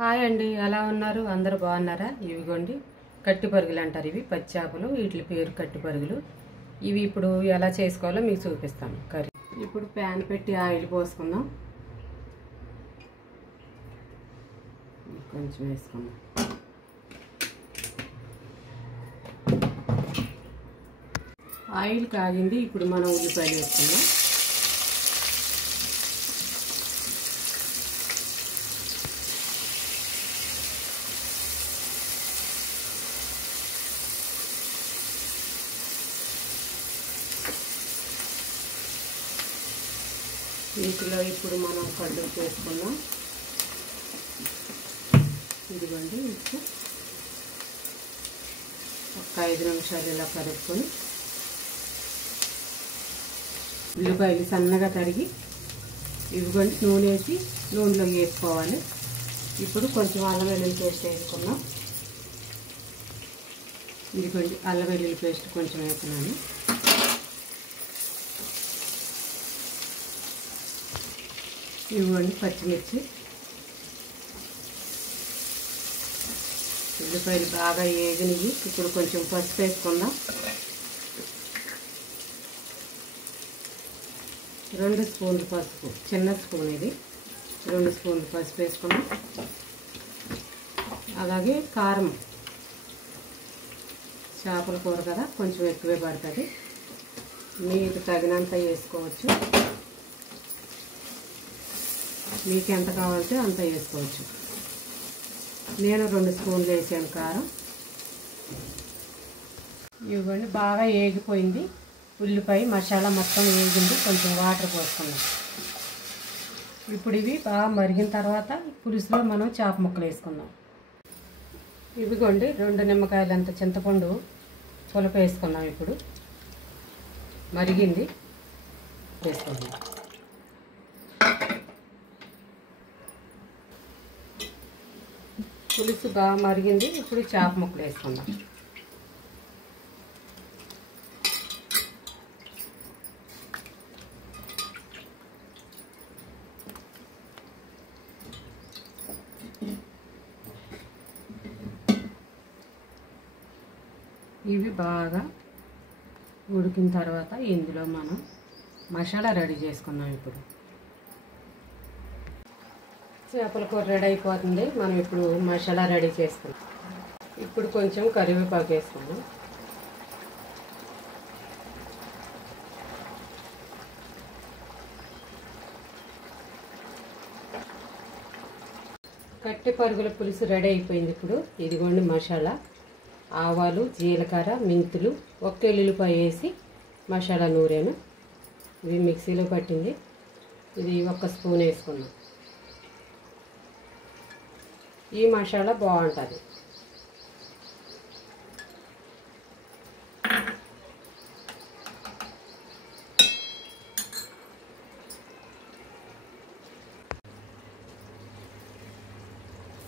Hi అండి, ఎలా ఉన్నారు? అందరూ బాగున్నారా? ఇవిగోండి కట్టి పరుగులు అంటారు. ఇవి పచ్చి చేపలు, వీటి పేరు కట్టి పరుగులు. ఇవి ఇప్పుడు ఎలా చేసుకోవాలో మీకు చూపిస్తాను. కర్రీ ఇప్పుడు ప్యాన్ పెట్టి ఆయిల్ పోసుకుందాం. కొంచెం వేసుకుందాం. ఆయిల్ కాగింది. ఇప్పుడు మనం ఉల్లిపాయలు వేసుకుందాం. వీటిలో ఇప్పుడు మనం కళ్ళు చేసుకుందాం. ఇదిగోండి ఉప్పు. ఒక 5 నిమిషాలు ఇలా కలుపుకొని ఉల్లిపాయలు సన్నగా తరిగి ఇదిగోండి నూనె వేసి నూనెలో వేసుకోవాలి. ఇప్పుడు కొంచెం అల్లం వెల్లుల్లి పేస్ట్ వేసుకున్నాం. ఇదిగోండి అల్లం వెల్లుల్లి పేస్ట్ కొంచెం వేసుకున్నాను. ఇవ్వండి పచ్చిమిర్చి. ఉల్లిపాయలు బాగా వేగినవి. ఇప్పుడు కొంచెం పసుపు వేసుకుందాం. 2 స్పూన్లు పసుపు, చిన్న స్పూన్ ఇది. 2 స్పూన్లు పసుపు వేసుకున్నాం. అలాగే కారం, చేపల కూర కదా కొంచెం ఎక్కువే పడుతుంది, మీకు తగినంత వేసుకోవచ్చు. మీకు ఎంత కావాలంటే అంత వేసుకోవచ్చు. నేను 2 స్పూన్లు వేసాను కారం. ఇవ్వండి బాగా వేగిపోయింది. ఉల్లిపాయ మసాలా మొత్తం వేగింది. కొంచెం వాటర్ పోసుకున్నాం. ఇప్పుడు ఇవి బాగా మరిగిన తర్వాత పులుసులో మనం చేప ముక్కలు వేసుకుందాం. ఇవిగోండి 2 నిమ్మకాయలంత చింతపండు పులుపు వేసుకున్నాం. ఇప్పుడు మరిగింది, వేసుకుందాం. పులుసు బాగా మరిగింది. ఇప్పుడు చేప ముక్కలు వేసుకుందాం. ఇవి బాగా ఉడికిన తర్వాత ఇందులో మనం మసాలా రెడీ చేసుకున్నాం. ఇప్పుడు చేపల కూర రెడీ అయిపోతుంది. మనం ఇప్పుడు మసాలా రెడీ చేసుకుందాం. ఇప్పుడు కొంచెం కరివేపాకు వేసుకుందాం. కట్టి పరుగుల పులుసు రెడీ అయిపోయింది. ఇప్పుడు ఇదిగోండి మసాలా, ఆవాలు, జీలకర్ర, మెంతులు, 1 ఎల్లుల్లిపాయ వేసి మసాలా నూరాను. ఇవి మిక్సీలో పట్టింది. ఇది 1 స్పూన్ వేసుకున్నాం. ఈ మసాలా బాగుంటుంది.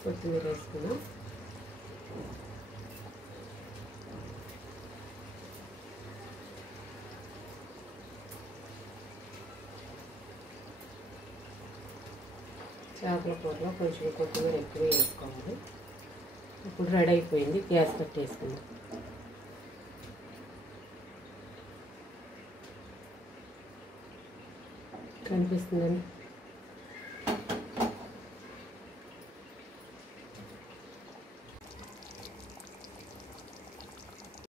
కొత్తిమీర వేసుకున్నాం. చేపల కూరలో కొంచెం కొత్తిమీర ఎక్కువ వేసుకోవాలి. ఇప్పుడు రెడీ అయిపోయింది. గ్యాస్ కట్టేసుకుందాం. కనిపిస్తుందండి.